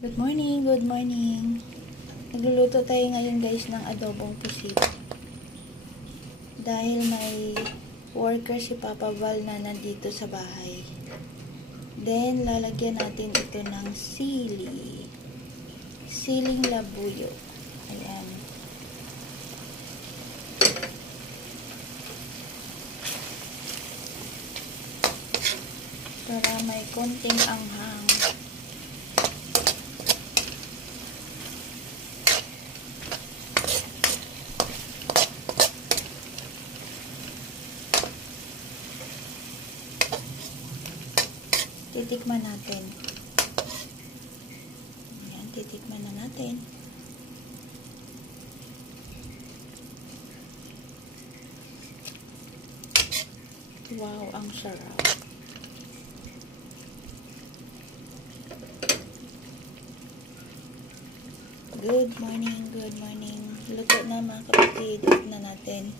Good morning, good morning. Nagluluto tayo ngayon guys ng adobong pusit. Dahil may worker si Papa Val na nandito sa bahay. Then, lalagyan natin ito ng sili. Siling labuyo. Ayan. Para may konting anghang. Titikman natin. Ayan, titikman na natin. Wow, ang sarap. Good morning, good morning. Luto na mga kapatid. Tignan natin.